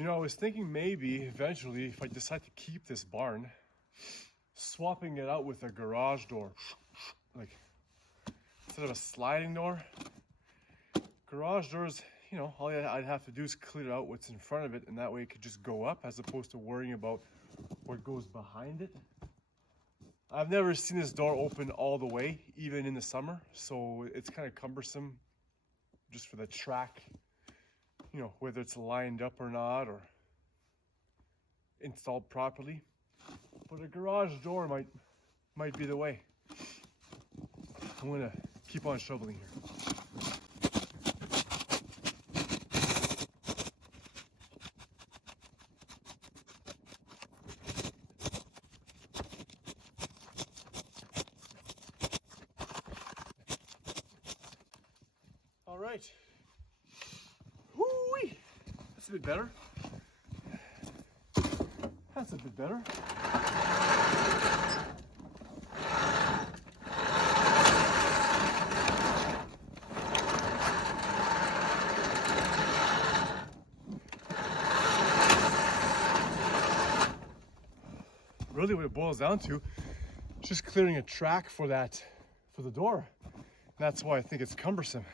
You know, I was thinking maybe eventually, if I decide to keep this barn, swapping it out with a garage door. Like, instead of a sliding door, garage doors, you know, all I'd have to do is clear out what's in front of it, and that way it could just go up as opposed to worrying about what goes behind it. I've never seen this door open all the way, even in the summer, so it's kind of cumbersome just for the track, you know, whether it's lined up or not or installed properly. But a garage door might be the way. I'm gonna keep on shoveling here. All right. Whoo-wee! That's a bit better. That's a bit better. Really what it boils down to, just clearing a track for the door. That's why I think it's cumbersome.